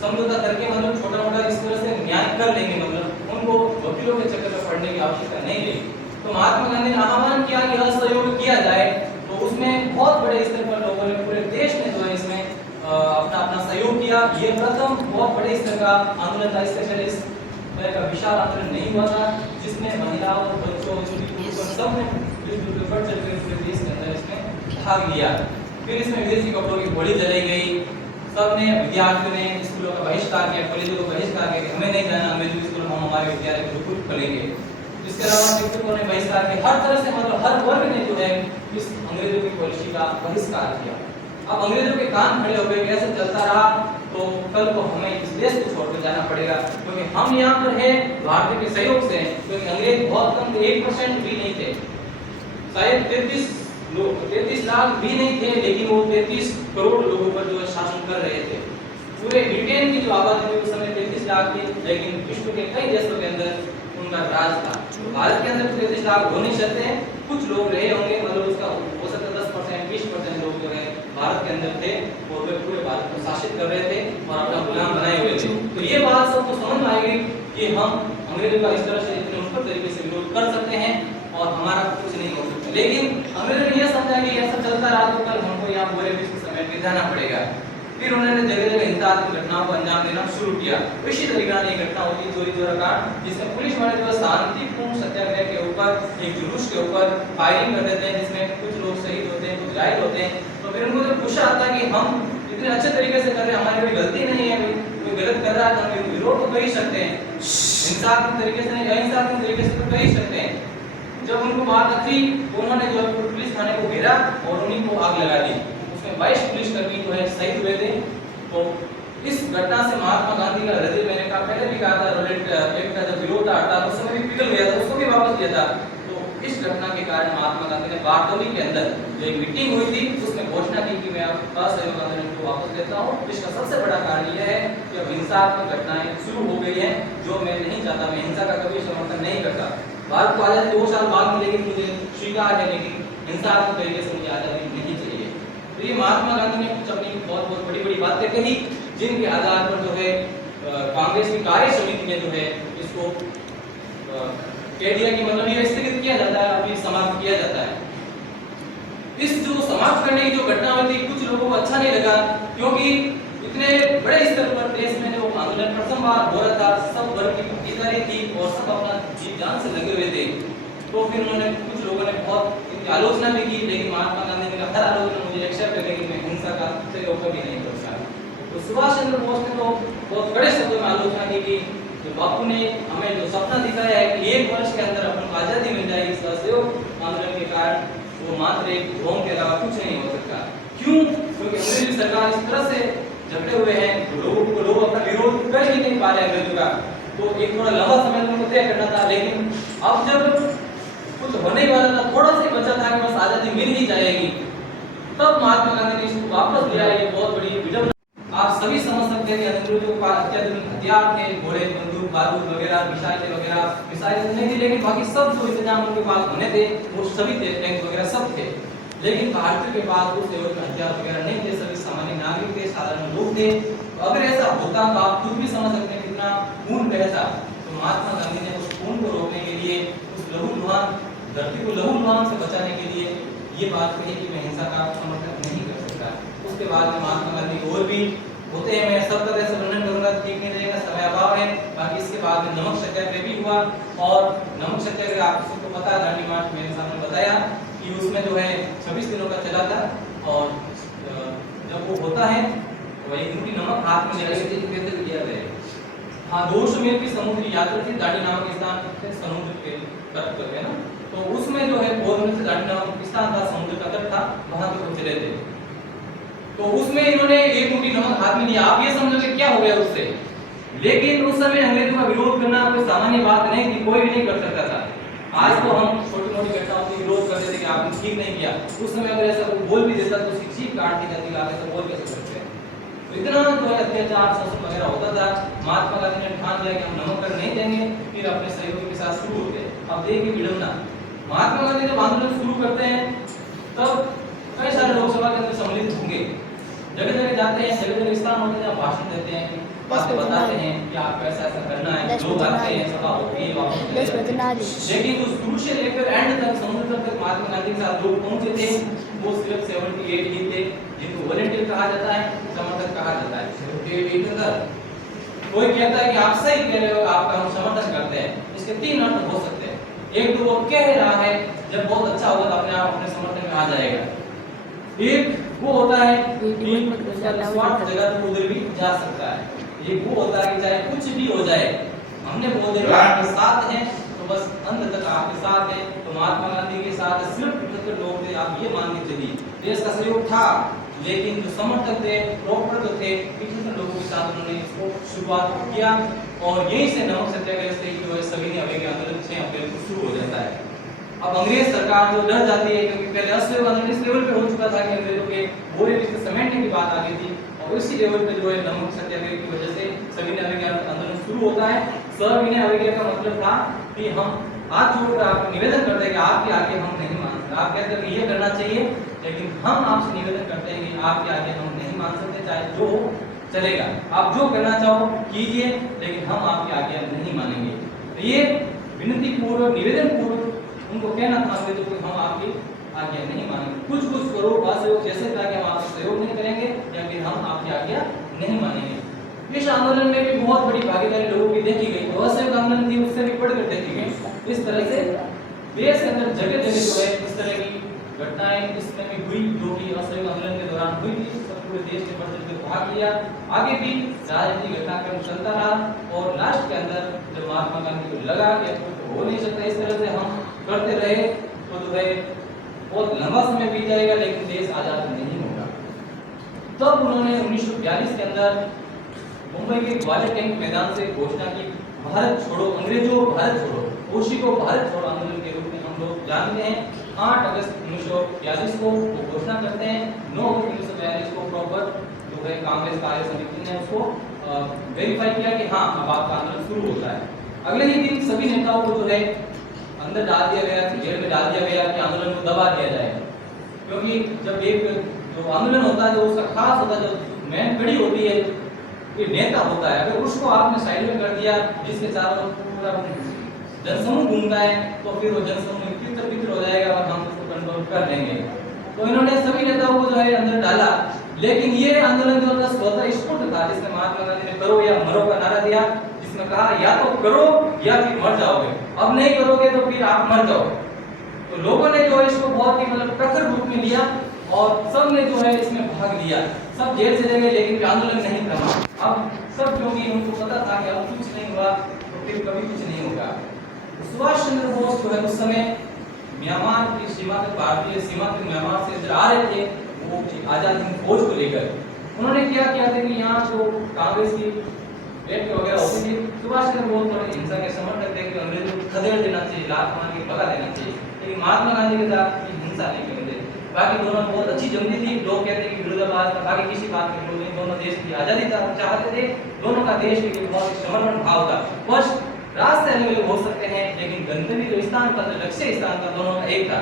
समझौता करके मतलब छोटा मोटा इस तरह से न्याय कर लेंगे, मतलब उनको वकीलों के चक्कर में पड़ने की आवश्यकता नहीं रहेगी। तो महात्मा गांधी ने आह्वान किया कि असहयोग किया जाए, तो उसमें बहुत बड़े स्तर पर लोगों ने, पूरे देश ने जो है इसमें अपना अपना सहयोग किया। ये प्रथम बहुत बड़े स्तर का आंदोलन था, इससे पहले इस तरह का विशाल आंदोलन नहीं हुआ था जिसमें महिलाओं, बच्चों, पुरुषों सब ने बढ़ चढ़ कर पूरे देश के अंदर इसमें भाग लिया। फिर इसमें विदेशी कपड़ों की होली जलाई गई, सबने, विद्यार्थियों ने स्कूलों का बहिष्कार किया, कॉलेजों का बहिष्कार किया कि हमें नहीं जाना, हमें जो स्कूल हम हमारे विद्यालय को बिल्कुल खोलेंगे। इसके अलावा शिक्षकों ने बहिष्कार किया, हर तरह से मतलब हर वर्ग ने जो है इस अंग्रेजों की पॉलिसी का बहिष्कार किया। अब अंग्रेजों के कान खड़े हो गए, ऐसे चलता रहा तो कल को हमें इस देश को छोड़कर जाना पड़ेगा, क्योंकि हम यहाँ पर है भारतीय के सहयोग से, क्योंकि अंग्रेज बहुत कम 1% भी नहीं थे, शायद 33 लाख भी नहीं थे, लेकिन वो 33 करोड़ लोगों पर जो है शासन कर रहे थे। पूरे ब्रिटेन की जो आबादी थी उस समय 33 लाख थी, लेकिन विश्व के कई देशों के अंदर उनका राज था। तो भारत के अंदर 33 लाख हो नहीं सकते हैं, कुछ लोग रहे होंगे, मतलब उसका हो सकता है 10% 20% लोग जो है भारत के अंदर थे और वे पूरे भारत को शासित कर रहे थे और अपना गुलाम बनाए हुए थे। तो ये बात सबको समझ में आएगी कि हम अंग्रेजों का इस तरह से इतने उन्नत तरीके से विरोध कर सकते हैं और हमारा कुछ नहीं हो सकता। लेकिन अंग्रेजों ने यह समझा कि ऐसा चलता रहा तो कल हमको यहाँ पूरे विश्व समेट के जाना पड़ेगा। फिर उन्होंने जगह जगह हिंसात्मक घटनाओं को अंजाम देना शुरू किया। इसी तरीके की घटना होती चोरी चोरा कांड, जिसमें पुलिस वाले जो शांतिपूर्ण सत्याग्रह के ऊपर एक जुलूस के ऊपर फायरिंग कर देते हैं, जिसमें कुछ लोग शहीद होते हैं, कुछ घायल होते हैं। तो फिर उनको जब गुस्सा आता है कि हम इतने अच्छे तरीके से कर रहे हैं, हमारी कोई गलती नहीं है, कोई गलत कर रहा है तो हम विरोध तो कर ही सकते हैं, हिंसात्मक तरीके से नहीं, अहिंसात्मक तरीके से तो कर ही सकते हैं। जब उनको बात आती तो उन्होंने जो पुलिस थाने को घेरा और उन्हीं को आग लगा दी। उसमें 22 पुलिसकर्मी जो है शहीद हुए थे। तो इस घटना से महात्मा गांधी का हृदय, मैंने कहा पहले भी कहा था, रोलेट एक्ट का जब विरोध था उस समय भी पिघल गया था, उसको भी वापस लिया था। तो इस घटना के कारण महात्मा गांधी ने बारडोली के अंदर जो एक मीटिंग हुई थी उसमें घोषणा की कि मैं असहयोग आंदोलन को वापस लेता हूँ। इसका सबसे बड़ा कारण यह है कि अब हिंसात्मक घटनाएं शुरू हो गई हैं, जो मैं नहीं चाहता, मैं हिंसा का कभी समर्थन नहीं करता। भारत को आजादी 2 साल बाद मिलेगी, मुझे स्वीकार है, लेकिन हिंसात्मक तरीके से मुझे आजादी नहीं चाहिए। तो ये महात्मा गांधी ने कुछ अपनी बहुत बड़ी बड़ी बातें कही, जिनके आधार पर जो है कांग्रेस की कार्य समिति ने जो है इसको कह दिया कि मतलब ये स्थगित किया जाता है, अभी समाप्त किया जाता है। इस जो समाप्त करने की जो घटना हुई थी, कुछ लोगों को अच्छा नहीं लगा, क्योंकि इतने बड़े स्तर पर देश में जो आंदोलन प्रथम बार हो रहा था, सब वर्ग की भागीदारी थी और सब अपना जी जान से लगे हुए थे। तो फिर उन्होंने, कुछ लोगों ने बहुत इनकी आलोचना भी की, लेकिन महात्मा गांधी ने हर आलोचना मुझे एक्सेप्ट करने की, मैं हिंसा का सहयोग कभी नहीं कर सकता। तो सुभाष चंद्र बोस ने तो बहुत बड़े शब्दों में आलोचना की कि तो बापू ने हमें जो सपना दिखाया है कि 1 वर्ष के अंदर अपन को आजादी मिल जाएगी सहयोग आंदोलन के कारण, वो मात्र एक ढोंग के अलावा कुछ नहीं हो सकता। क्यों? क्योंकि अंग्रेजी सरकार इस तरह से झगड़े हुए हैं, लोग अपना विरोध कर ही नहीं पा रहे अंग्रेजों का। तो एक थोड़ा लंबा समय उनको तय करना था, लेकिन अब जब कुछ होने ही वाला था, थोड़ा सा बचा था कि बस आजादी मिल ही जाएगी, तब महात्मा गांधी ने इसको वापस लिया। ये बहुत बड़ी विडंबना। आप सभी समझ सकते हैं कि अंग्रेजों के पास अत्याधुनिक हथियार थे, घोड़े, बंदूक, बारूद वगैरह, मिसाइलें वगैरह, मिसाइलें नहीं थी, लेकिन बाकी सब जो इंतजाम उनके पास होने थे वो सभी थे, टैंक वगैरह सब थे। लेकिन भारतीयों के पास उस लेवल के हथियार वगैरह नहीं थे, सभी सामान्य नागरिक थे, साधारण लोग थे। तो अगर ऐसा होता तो आप खुद भी समझ सकते हैं कितना खून बहता। तो महात्मा गांधी ने उस खून को रोकने के लिए, उस लहूलुहान धरती को लहूलुहान से बचाने के लिए ये बात कही कि मैं हिंसा का समर्थन नहीं कर सकता। उसके बाद में महात्मा गांधी और भी होते हैं, मैं सब तरह से वर्णन करूंगा, ठीक नहीं रहेगा, समय अभाव है। बाकी इसके बाद में नमक सत्याग्रह भी हुआ, और नमक सत्याग्रह आप सबको पता है, दांडी मार्च मेरे सामने बताया कि उसमें जो है 26 दिनों का चला था। और जब वो होता है तो एक मुट्ठी नमक हाथ में लेकर दिया गया। हाँ, 200 मील की समुद्री यात्रा थी, दांडी नामक स्थान से समुद्र के तट पर है ना, तो उसमें जो है पोरबंदर से पाकिस्तान था, समुद्र का तट था, वहां तक वो चले थे। तो उसमें इन्होंने एक मुट्ठी नमक हाथ में लिया। आप ये समझो कि क्या हो गया उससे, लेकिन उस समय अंग्रेजों का विरोध करना कोई सामान्य बात नहीं थी, कोई भी नहीं कर सकता था। आज तो हम छोटी मोटी घटनाओं के विरोध करते थे कि आपने ठीक नहीं किया, उस समय अगर ऐसा कोई बोल भी देता तो उसकी जीभ काट दी जाती, आप ऐसा बोल कैसे सकते हैं। तो इतना जो है अत्याचार शोषण वगैरह होता था। महात्मा गांधी ने ठान लिया कि हम नमक कर नहीं देंगे, फिर अपने सहयोगी के साथ शुरू होते। अब देखिए विडंबना, महात्मा गांधी जब आंदोलन शुरू करते हैं तब कई सारे लोकसभा के अंदर सम्मिलित होंगे, जगह जगह जाते हैं, जगह जगह स्थान होते हैं जहाँ भाषण देते हैं, बातें बताते हैं कि आपको ऐसा ऐसा करना है, लोग आते हैं, सभा होती है, वापस चले जाते हैं। लेकिन उस शुरू से लेकर एंड तक, समुद्र तक महात्मा गांधी के साथ लोग पहुंचे थे, वो सिर्फ 78 ही थे, जिनको वॉलंटियर कहा जाता है, समर्थक कहा जाता है। 78 के अंदर कोई कहता है कि आप सही कह रहे हो, आपका हम समर्थन करते हैं, इसके तीन अर्थ हो सकते हैं। एक तो वो कह रहा है, जब बहुत अच्छा होगा तो अपने आप अपने समर्थन में आ जाएगा। एक वो होता है कि स्वार्थ जगह तो उधर भी जा सकता है। एक वो होता है कि चाहे कुछ भी हो जाए, हमने बोल दिया आपके साथ हैं तो बस अंत तक आपके साथ हैं। तो महात्मा गांधी के साथ सिर्फ 75 लोग थे, आप ये मान के चलिए। देश का सहयोग था, लेकिन जो समर्थक थे, प्रॉपर जो थे, 75 लोगों के साथ उन्होंने इसको शुरुआत किया। और यहीं से नमक सत्याग्रह से जो है सविनय अवज्ञा आंदोलन 6 अप्रैल को शुरू हो जाता है। अब अंग्रेज सरकार जो डर जाती है, क्योंकि पहले असहयोग आंदोलन इस लेवल पे हो चुका था कि अंग्रेजों के बोरे में समेटने की बात आ गई थी, और इसी लेवल पे जो है नमक सत्याग्रह की वजह से सविनय अवज्ञा आंदोलन शुरू होता है। सविनय अवज्ञा का मतलब था कि हम हाथ जोड़कर आपको निवेदन करते हैं कि आपके आगे हम नहीं मान सकते। आप कहते हैं कि ये करना चाहिए, लेकिन हम आपसे निवेदन करते हैं कि आपके आगे हम नहीं मान सकते, चाहे जो हो चलेगा, आप जो करना चाहो कीजिए, लेकिन हम आपके आगे नहीं मानेंगे। तो ये विनती पूर्वक, निवेदन पूर्वक उनको कहना था कि हम आपकी आज्ञा नहीं मानेंगे, कुछ कुछ करो असहयोग जैसे था कि हम आपसे सहयोग नहीं करेंगे या फिर हम आपकी आज्ञा नहीं मानेंगे। इस आंदोलन में भी बहुत बड़ी भागीदारी लोगों की देखी गई, तो असहयोग आंदोलन थी उससे भी बढ़कर देखी गई। इस तरह से देश के अंदर जगह जगह जो है इस तरह की घटनाएं इसमें भी हुई, जो कि असहयोग आंदोलन के दौरान हुई थी। सब पूरे देश ने बढ़ चढ़कर भाग लिया। आगे भी राजनीतिक घटनाक्रम चलता रहा, और लास्ट के अंदर जब महात्मा गांधी को लगा कि हो नहीं सकता इस तरह से हम करते रहे तो जो है बहुत लंबा समय बीत जाएगा, लेकिन देश आजाद नहीं होगा। तब उन्होंने 1942 के अंदर मुंबई के ग्वालियर टैंक मैदान से घोषणा की, भारत छोड़ो, अंग्रेजों भारत छोड़ो, ओशी को भारत छोड़ो आंदोलन के रूप में हम लोग जानते हैं। 8 अगस्त 1942 को वो घोषणा करते हैं। 9 अगस्त 1942 को प्रॉपर जो है कांग्रेस कार्य समिति ने उसको वेरीफाई किया कि हाँ अब आपका आंदोलन शुरू होता है। अगले ही दिन सभी नेताओं को जो है अंदर डाल दिया गया, जेल में डाल दिया गया कि आंदोलन को दबा दिया जाए, क्योंकि जब एक जो आंदोलन होता है, जो उसका खास होता है, जो मेन कड़ी होती है, कोई नेता होता है, अगर उसको आपने साइड में कर दिया, जिसके चारों पूरा जनसमूह घूमता है, तो फिर वो जनसमूह तितर बितर हो जाएगा और हम उसको कंट्रोल कर लेंगे। तो इन्होंने सभी नेताओं को जो है अंदर डाला, लेकिन ये आंदोलन जो था स्वतः स्फूर्त था, जिसमें महात्मा गांधी ने करो या मरो का नारा दिया, जिसमें कहा या तो करो या फिर मर जाओगे, अब नहीं करोगे तो फिर आप मर जाओगे। तो लोगों ने जो है इसको बहुत ही मतलब प्रखर रूप में लिया, और सब ने जो है इसमें भाग लिया। सब जेल चले गए, लेकिन आंदोलन नहीं थमा। अब सब, क्योंकि उनको पता था कि अब कुछ नहीं हुआ तो फिर कभी कुछ नहीं होगा। सुभाष चंद्र बोस जो है उस समय म्यांमार की सीमा तक, भारतीय सीमा तक म्यांमार से इधर आ रहे थे, वो आजाद हिंद फौज को लेकर। उन्होंने क्या किया था कि यहाँ जो कांग्रेस की बैठक वगैरह होती थी, सुभाष चंद्र बोस थोड़े हिंसा के समर्थक थे कि अंग्रेजों को खदेड़ देना चाहिए, लात मार के भगा देना चाहिए, लेकिन महात्मा गांधी के साथ हिंसा नहीं करते। बाकी दोनों बहुत अच्छी जमती थी। लोग कहते हैं कि विरोधाभास था, बाकी किसी बात के लोग नहीं, दोनों देश की आजादी चाहते थे, दोनों का देश के लिए बहुत समर्पण भाव था। बस रास्ते अलग अलग हो सकते हैं, लेकिन गंतव्य जो स्थान का, जो लक्ष्य स्थान का, दोनों का एक था।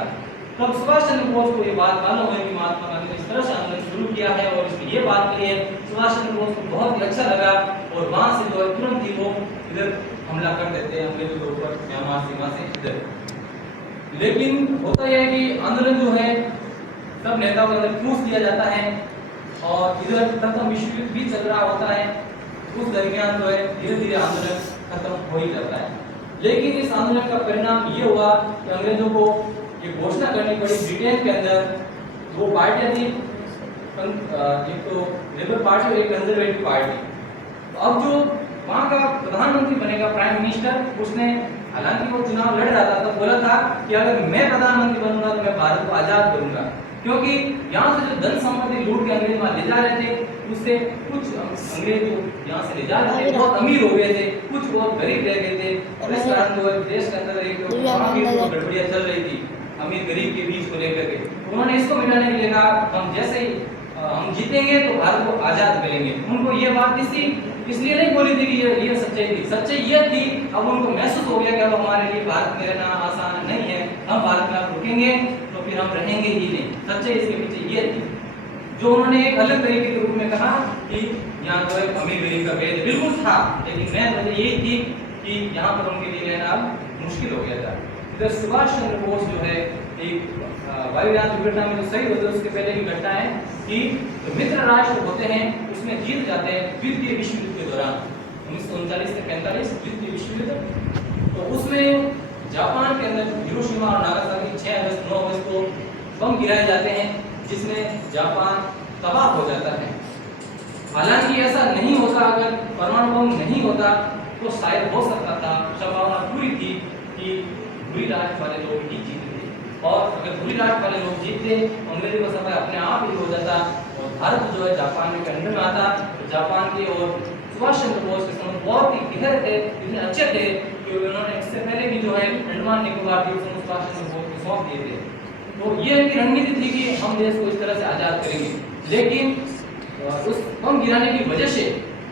तब सुभाष चंद्र बोस को ये बात मालूम है कि महात्मा गांधी ने इस तरह से आंदोलन शुरू किया है, और इसमें ये बात कही है, सुभाष चंद्र बोस को बहुत ही अच्छा लगा, और वहां से जो है तुरंत ही वो इधर हमला कर देते हैं अंग्रेजों के ऊपर, म्यांमार सीमा से इधर। लेकिन होता यह है कि आंदोलन जो है सब नेताओं के अंदर ठूस दिया जाता है, और इधर प्रथम विश्व युद्ध भी चल रहा होता है। उस दरमियान जो है धीरे धीरे आंदोलन खत्म हो ही जाता है। लेकिन इस आंदोलन का परिणाम ये हुआ कि अंग्रेजों को ये घोषणा करनी पड़ी ब्रिटेन के अंदर दो पार्टियां थी, एक तो लेबर पार्टी और एक कंजर्वेटिव पार्टी। तो अब जो वहाँ का प्रधानमंत्री बनेगा, प्राइम मिनिस्टर, उसने हालांकि वो चुनाव लड़ रहा था तो बोला था कि अगर मैं प्रधानमंत्री बनूंगा तो मैं भारत को आजाद करूंगा, क्योंकि यहाँ से जो धन संपत्ति लूट के अंग्रेज वहां ले जा रहे थे, उससे कुछ अंग्रेज जो यहाँ से ले जा रहे थे बहुत अमीर हो गए थे, कुछ बहुत गरीब रह गए थे, और इस कारण जो है देश के अंदर एक गड़बड़ियां चल रही थी अमीर गरीब के बीच को लेकर के। उन्होंने इसको मिटाने के लिए कहा हम जैसे ही हम जीतेंगे तो भारत को आजाद करेंगे। उनको ये बात इसलिए नहीं बोली थी कि ये सच्चाई थी, सच्चाई ये थी अब उनको महसूस हो गया कि अब हमारे लिए भारत में रहना आसान नहीं है, हम भारत में अब रुकेंगे तो फिर हम रहेंगे ही नहीं। सच्चाई इसके पीछे ये थी, जो उन्होंने एक अलग तरीके के रूप में कहा कि यहाँ तो एक अमीर गरीब का भेद बिल्कुल था, लेकिन मैं वजह यही थी कि यहाँ पर उनके लिए रहना मुश्किल हो गया था। इधर सुभाष चंद्र बोस जो है एक वायुयान दुर्घटना में जो सही होते उसके पहले की घटना है कि जो मित्र राष्ट्र होते हैं उसमें जीत जाते हैं द्वितीय विश्व युद्ध के दौरान 1939 से 45 द्वितीय विश्व युद्ध। तो उसमें जापान के अंदर हिरोशिमा और नागासाकी 6 अगस्त 9 अगस्त को बम गिराए जाते हैं, जिसमें जापान तबाह हो जाता है। हालांकि ऐसा नहीं होता, अगर परमाणु बम नहीं होता तो शायद हो सकता था, संभावना पूरी थी कि बुरी राष्ट्र वाले लोग ही जीतते, और अगर बुरी राष्ट्र वाले लोग जीतते अंग्रेजों का समय अपने आप ही हो जाता और भारत जो है जापान के अंडर में आता। तो जापान के और सुभाष चंद्र बोस के संबंध बहुत ही गहरे थे, इतने अच्छे थे कि उन्होंने इससे पहले भी जो है अंडमान निकोबार द्वीप समूह सुभाष चंद्र बोस को सौंप दिए थे। तो ये एक रणनीति थी कि हम देश को इस तरह से आजाद करेंगे, लेकिन उस बम गिराने की वजह से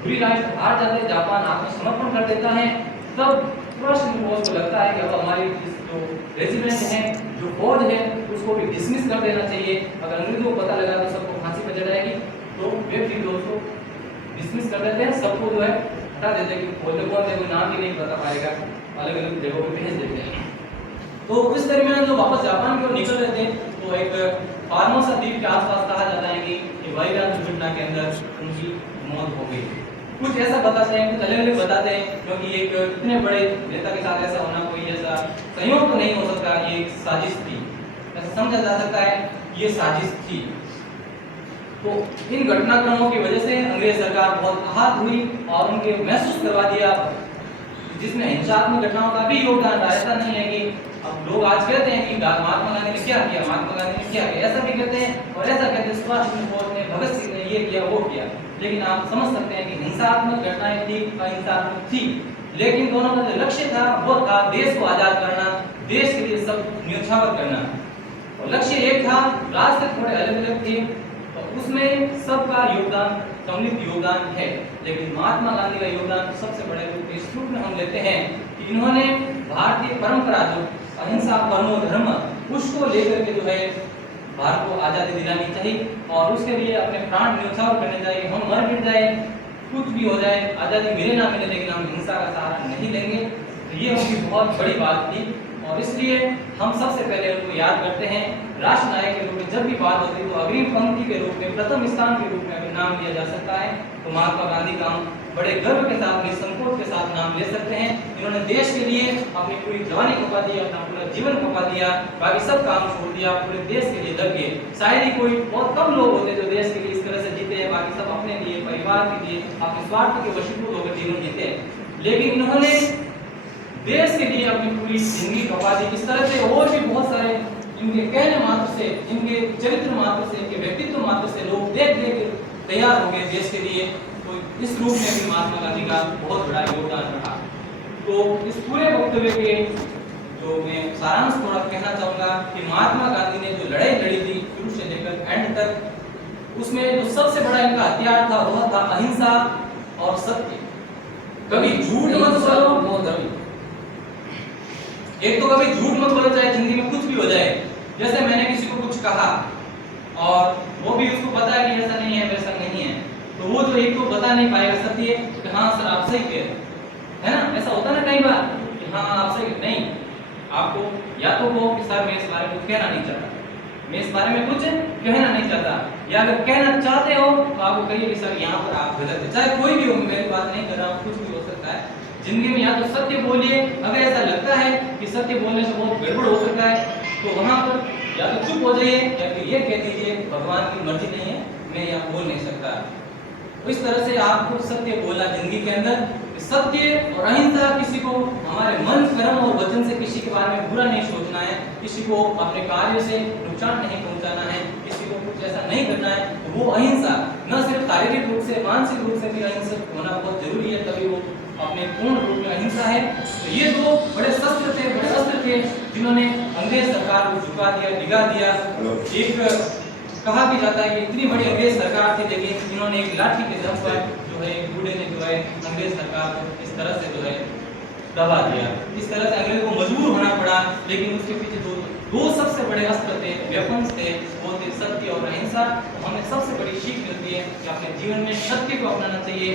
बुरी राष्ट्र हार जाते, जापान आत्मसमर्पण कर देता है। तब सुभाष चंद्र बोस को लगता है कि अब हमारी जो रेजिमेंट है, जो फौज है, उसको भी डिसमिस कर देना चाहिए। अगर अंग्रेजों को पता लगा तो सबको फांसी पर चढ़ाएगी, तो वे भी दोस्तों डिसमिस कर देते हैं, सबको जो है हटा देते हैं कि फौज में कौन है कोई नाम भी नहीं बता पाएगा, अलग अलग जगहों पर भेज देते हैं। तो इस दरमियान जो वापस जापान की ओर निकल रहे थे तो एक फार्मोसा द्वीप के आसपास कहा जाता है कि वायुयान दुर्घटना के अंदर उनकी मौत हो गई। कुछ ऐसा बताते हैं, कुछ अलग अलग बताते हैं, क्योंकि एक इतने बड़े नेता के साथ ऐसा होना कोई ऐसा संयोग तो नहीं हो सकता, ये एक साजिश थी, ऐसा समझा जा सकता है ये साजिश थी। तो इन घटनाक्रमों की वजह से अंग्रेज सरकार बहुत आहत हुई और उनके महसूस करवा दिया, जिसमें हिंसात्मक घटनाओं का भी योगदान रहा। ऐसा नहीं है कि अब लोग आज कहते हैं कि महात्मा गांधी ने क्या किया, महात्मा गांधी ने क्या किया, ऐसा भी कहते हैं और ऐसा कहते हैं सुभाष चंद्र बोस ने, भगत सिंह ने ये किया वो किया। लेकिन आप समझ सकते हैं कि हिंसात्मक घटनाएं थी, अहिंसात्मक थी, लेकिन दोनों का जो लक्ष्य था वो था देश को आजाद करना, देश के लिए सब न्योछावर करना। और लक्ष्य एक था, रास्ते थोड़े अलग अलग थे और उसमें सबका योगदान सम्मिलित योगदान है, लेकिन महात्मा गांधी का योगदान सबसे बड़े रूप में इस रूप में हम लेते हैं कि इन्होंने भारतीय परंपरा जो अहिंसा परमो धर्म, उसको लेकर के जो है भारत को आजादी दिलानी चाहिए और उसके लिए अपने प्राण न्योछावर करने चाहिए। हम मर मिट जाए, कुछ भी हो जाए, आजादी मिले ना मिले, लेकिन हम हिंसा का सहारा नहीं लेंगे। तो ये उनकी बहुत बड़ी बात थी और इसलिए हम सबसे पहले उनको याद करते हैं राष्ट्र नायक के रूप में। जब भी बात होती है तो अग्रिम पंक्ति के रूप में, प्रथम स्थान के रूप में अगर नाम लिया जा सकता है तो महात्मा गांधी का हम बड़े गर्व के साथ, निसंकोच के साथ नाम ले सकते हैं। इन्होंने देश के लिए अपनी पूरी जवानी खपा दी, अपना पूरा जीवन खपा दिया, बाकी सब काम छोड़ दिया, पूरे देश के लिए लग गए। शायद ही कोई बहुत कम लोग होते जो देश के लिए इस तरह से जीते हैं, बाकी सब अपने लिए, परिवार के लिए, अपने स्वार्थ के वशीभूत होकर जीवन जीते हैं। लेकिन इन्होंने देश के लिए अपनी पूरी जिंदगी खपा दी। इस तरह से और भी बहुत सारे इनके कहने मात्र से, इनके चरित्र मात्र से, इनके व्यक्तित्व मात्र से लोग देख देख तैयार हो गए देश के लिए। तो इस रूप में भी महात्मा गांधी का बहुत बड़ा योगदान रहा। तो इस पूरे वक्तव्य के जो मैं सारांश थोड़ा कहना चाहूंगा कि महात्मा गांधी ने जो लड़ाई लड़ी थी शुरू से लेकर एंड तक, उसमें जो सबसे बड़ा इनका हथियार था वह था अहिंसा और सत्य। कभी झूठ मत बोलो, वो धर्म। एक तो कभी झूठ मत बोलो, चाहे जिंदगी में कुछ भी हो जाए। जैसे मैंने किसी को कुछ कहा और वो भी उसको पता है कि ऐसा नहीं है, वैसा नहीं है, तो वो जो एक तो बता नहीं पाएगा सत्य कि हाँ सर आप सही कह रहे हैं, है ना। ऐसा होता ना कई बार कि हाँ आप सही नहीं, आपको या तो वो कि सर मैं इस बारे में कुछ कहना नहीं चाहता, मैं इस बारे में कुछ कहना नहीं चाहता, या अगर कहना चाहते हो तो आपको कहिए कि सर यहाँ पर आप गलत है। चाहे कोई भी हो, मेरी बात नहीं कर रहा हूँ, कुछ भी हो सकता है जिंदगी में। या तो सत्य बोलिए, अगर ऐसा लगता है कि सत्य बोलने से बहुत गड़बड़ हो सकता है तो वहां पर या तो चुप हो जाइए या फिर ये कह दीजिए भगवान की मर्जी नहीं है, मैं यहाँ बोल नहीं सकता। तो इस तरह से आपको सत्य बोलना जिंदगी के अंदर, सत्य और अहिंसा, किसी को हमारे मन, कर्म और वचन से किसी के बारे में बुरा नहीं सोचना है, किसी को अपने कार्य से नुकसान नहीं पहुंचाना है, किसी को कुछ ऐसा नहीं करना है, तो वो अहिंसा न सिर्फ शारीरिक रूप से, मानसिक रूप से भी अहिंसक होना बहुत जरूरी है, तभी वो अपने पूर्ण रूप में अहिंसा है। तो ये दो बड़े शस्त्र थे, बड़े अस्त्र थे, जिन्होंने अंग्रेज सरकार को झुका दिया, डिगा दिया। एक कहा भी जाता है कि इतनी बड़ी अंग्रेज सरकार थी, लेकिन इन्होंने एक लाठी के दम पर जो है बूढ़े ने जो है अंग्रेज सरकार को इस तरह से जो है दबा दिया। इस तरह से अंग्रेज को मजबूर होना पड़ा, लेकिन उसके पीछे दो सबसे बड़े अस्त्र थे, वेपन्स थे, वो थे सत्य और अहिंसा। हमें सबसे बड़ी सीख मिलती है कि अपने जीवन में सत्य को अपनाना चाहिए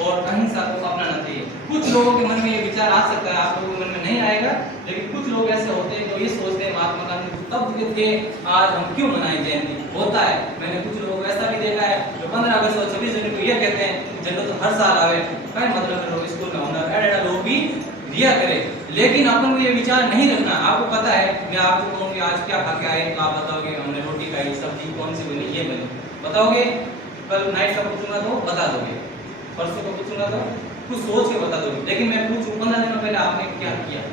और अहिंसा को अपनाना चाहिए। कुछ लोगों के मन में ये विचार आ सकता है, आप लोगों के मन में नहीं आएगा, लेकिन कुछ लोग ऐसे होते हैं जो ये सोचते हैं महात्मा गांधी तब थे, आज हम क्यों मनाएं जयंती। होता है, मैंने कुछ लोगों को ऐसा भी देखा है जो 15 अगस्त और 26 जनवरी को ये कहते हैं जन्नत तो हर साल आवे, क्या मतलब लोग स्कूल में होना ऐसा लोग भी दिया करे, लेकिन अपन को ये विचार नहीं रखना। आपको पता है, मैं आपको कहूँगी आज क्या खा के आए, तो आप बताओगे हमने रोटी खाई, सब्जी कौन सी बनी, ये बनी, बताओगे। कल नाइट का पूछूंगा तो बता दोगे, परसों को पूछूंगा तो कुछ सोच के बता दोगे, लेकिन मैं पूछूं 15 दिनों पहले आपने क्या किया,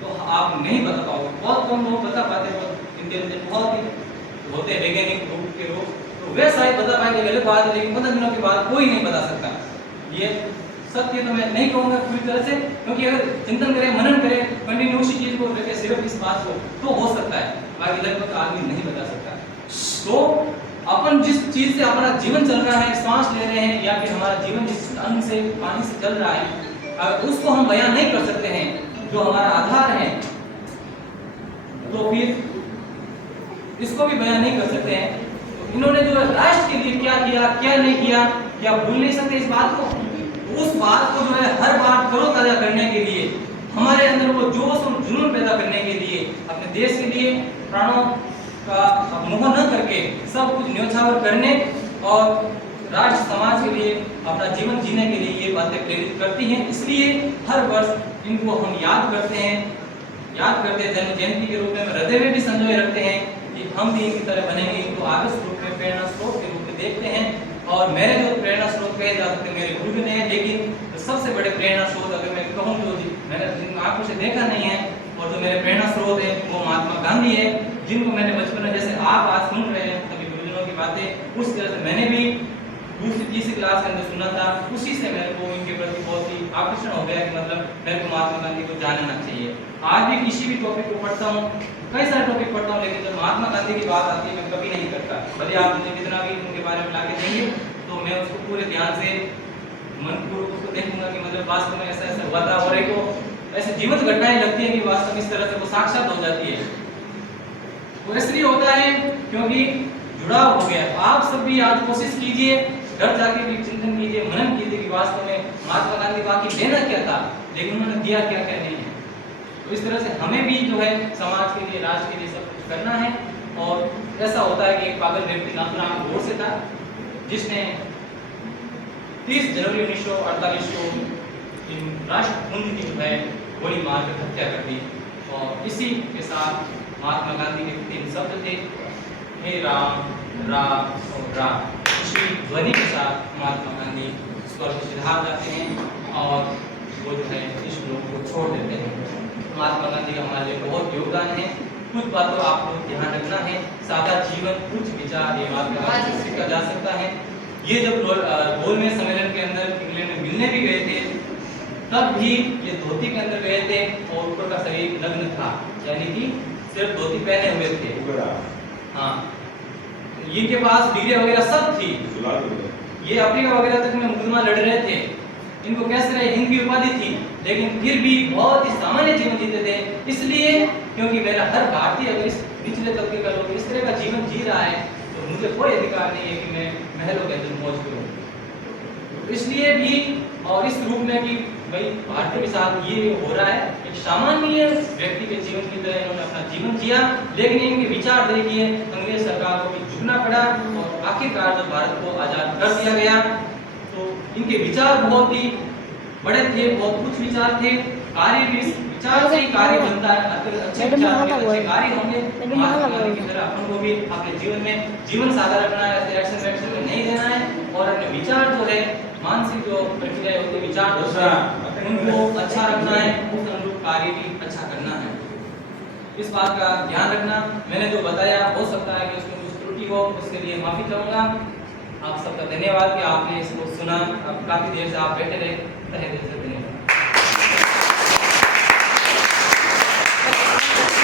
तो आप नहीं बता पाओगे। बहुत कम लोग बता पाते, बहुत इंटेलिजेंट बहुत ही होते हैं वैज्ञानिक रूप के लोग, तो वे शायद बता पाएंगे, गलत बात है, लेकिन 15 दिनों के बाद कोई नहीं बता सकता। ये सत्य तो मैं नहीं कहूंगा पूरी तरह से, क्योंकि अगर चिंतन करें, मनन करें, कंटिन्यू उसी चीज को लेकर सिर्फ इस बात को, तो हो सकता है, बाकी लगभग आदमी नहीं बता सकता। तो अपन जिस चीज से हमारा जीवन चल रहा है, सांस ले रहे हैं, या फिर हमारा जीवन जिस अन्न से, पानी से चल रहा है, अगर उसको हम बयान नहीं कर सकते हैं, जो हमारा आधार है, तो फिर इसको भी बयान नहीं कर सकते हैं। तो इन्होंने जो राष्ट्र के लिए क्या किया, क्या नहीं किया, क्या भूल नहीं सकते इस बात को। उस बात को जो है हर बार तरोताजा करने के लिए, हमारे अंदर वो जोश और जुनून पैदा करने के लिए, अपने देश के लिए प्राणों का मोह न करके सब कुछ न्योछावर करने और राष्ट्र समाज के लिए अपना जीवन जीने के लिए ये बातें प्रेरित करती हैं। इसलिए हर वर्ष इनको हम याद करते हैं, जन्म जयंती के रूप में हृदय में भी संजोए रखते हैं कि हम भी इनकी तरह बनेंगे। इनको आदर्श रूप में, प्रेरणा स्रोत के रूप में देखते हैं। और मेरे जो प्रेरणा स्रोत कहे जा सकते मेरे गुरु ने हैं, लेकिन सबसे बड़े प्रेरणा स्रोत अगर मैं कहूँ जो मैंने जिन आंखों से देखा नहीं है, और जो मेरे प्रेरणा स्रोत है वो महात्मा गांधी है, जिनको मैंने बचपन में, जैसे आप आज सुन रहे हैं सभी गुरुजनों की बातें, उस तरह से मैंने भी दूसरी तीसरी क्लास के अंदर सुना था। उसी से मेरे को इनके प्रति बहुत ही आकर्षण हो गया कि मतलब मेरे को महात्मा गांधी को जानना चाहिए। आज भी किसी भी टॉपिक को पढ़ता हूँ, कई सारे टॉपिक पढ़ता हूँ, लेकिन जब महात्मा गांधी की बात आती है मैं कभी नहीं करता। भले आप मुझे कितना भी उनके बारे में लाके देंगे, तो मैं उसको पूरे ध्यान से मनपूर्वक उसको देखूंगा कि मतलब वास्तव में ऐसा ऐसा हुआ था, और एक ऐसे जीवंत घटनाएं लगती है कि वास्तव में इस तरह से वो साक्षात हो जाती है। वो इसलिए होता है क्योंकि जुड़ाव हो गया। आप सब भी आज कोशिश कीजिए, घर जाके भी चिंतन कीजिए, मनन कीजिए कि वास्तव में महात्मा गांधी बाकी लेना क्या था, लेकिन उन्होंने दिया क्या क्या नहीं है। तो इस तरह से हमें भी जो है समाज के लिए, राष्ट्र के लिए सब कुछ करना है। और ऐसा होता है कि एक पागल व्यक्ति नाथुराम गोडसे था, जिसने 30 जनवरी 1948 को राष्ट्रपुंज की जो है गोली मारकर हत्या कर दी। और इसी के साथ महात्मा गांधी के 3 शब्द थे, हे राम राम और राम। इसी ध्वनि के साथ महात्मा गांधी स्वर्ग सिधार जाते हैं और वो जो है इस लोक को छोड़ देते हैं। महात्मा गांधी का हमारे लिए बहुत योगदान है। कुछ बातों आप लोग ध्यान रखना है, सादा जीवन, कुछ विचार, ये महात्मा गांधी से सीखा जा सकता है। ये जब गोलमेज सम्मेलन के अंदर इंग्लैंड में मिलने भी गए थे, तब भी ये धोती के अंदर गए थे और ऊपर का शरीर नग्न था, यानी कि सिर्फ धोती पहने हुए थे। हाँ, इनके पास डिग्री वगैरह सब थी, ये अफ्रीका वगैरह तक में मुकदमा लड़ रहे थे, इनको कैसे रहे, इनकी उपाधि थी, लेकिन फिर भी बहुत ही सामान्य जीवन जीते थे। इसलिए क्योंकि मेरा हर भारतीय अगर इस निचले तबके का लोग इस तरह का जीवन जी रहा है, तो मुझे कोई अधिकार नहीं है कि मैं महलों के अंदर मौज करूं। इसलिए भी और इस रूप में कि भाई भारतीय के साथ ये हो रहा है, एक सामान्य व्यक्ति के जीवन की तरह इन्होंने अपना जीवन जिया, लेकिन इनके विचार देखिए अंग्रेज सरकार को भी झुकना पड़ा और आखिरकार जब भारत को आजाद कर दिया गया, तो इनके विचार बहुत ही बड़े थे, बहुत कुछ विचार थे, कार्य भी विचार से ही कार्य बनता है। अगर अच्छे विचार होंगे, अच्छे कार्य होंगे, महात्मा गांधी की तरह अपन को भी अपने जीवन में जीवन सादा रखना है, ऐसे एक्शन वैक्शन में नहीं देना है और अपने विचार जो है, मानसिक जो प्रक्रिया होती है, विचार दोष है, उनको अच्छा रखना है, उस अनुरूप कार्य भी अच्छा करना है। इस बात का ध्यान रखना। मैंने जो बताया हो सकता है कि उसमें कुछ त्रुटि हो, उसके लिए माफी चाहूंगा। आप सबका धन्यवाद कि आपने इसको सुना। अब काफी देर से आप बैठे रहे, तहे दिल से धन्यवाद।